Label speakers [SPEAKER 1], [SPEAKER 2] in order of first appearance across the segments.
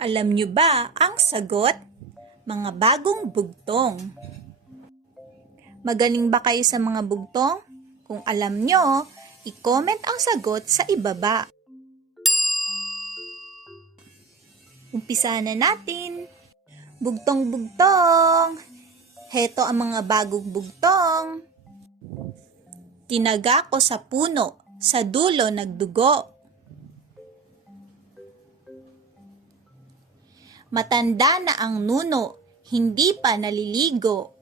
[SPEAKER 1] Alam nyo ba ang sagot? Mga bagong bugtong. Magaling ba kayo sa mga bugtong? Kung alam nyo, i-comment ang sagot sa ibaba. Umpisa na natin. Bugtong-bugtong. Heto ang mga bagong bugtong. Tinaga ko sa puno, sa dulo nagdugo. Matanda na ang nuno, hindi pa naliligo.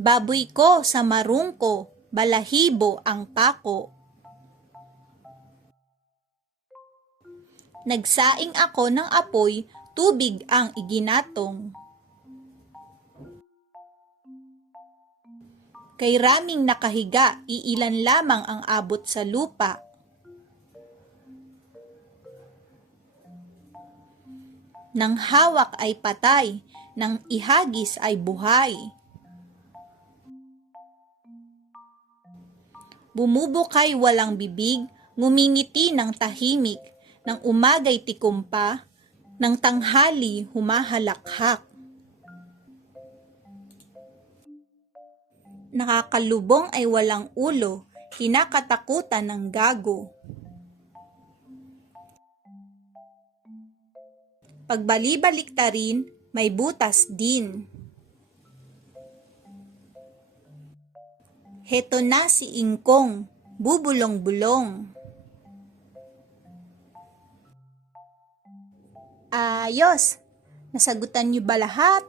[SPEAKER 1] Baboy ko sa marungko, balahibo ang pako. Nagsaing ako ng apoy, tubig ang iginatong. Kay raming nakahiga, iilan lamang ang abot sa lupa. Nang hawak ay patay, nang ihagis ay buhay. Bumubukay walang bibig, ngumingiti ng tahimik, ng umagay tikumpa, ng tanghali humahalakhak. Nakakalubong ay walang ulo, kinakatakutan ng gago. Pagbalibalik ta rin, may butas din. Heto na si Ingkong, bubulong-bulong. Ayos! Nasagutan niyo ba lahat?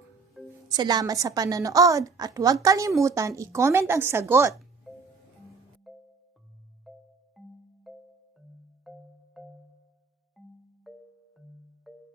[SPEAKER 1] Salamat sa panonood at huwag kalimutan i-comment ang sagot.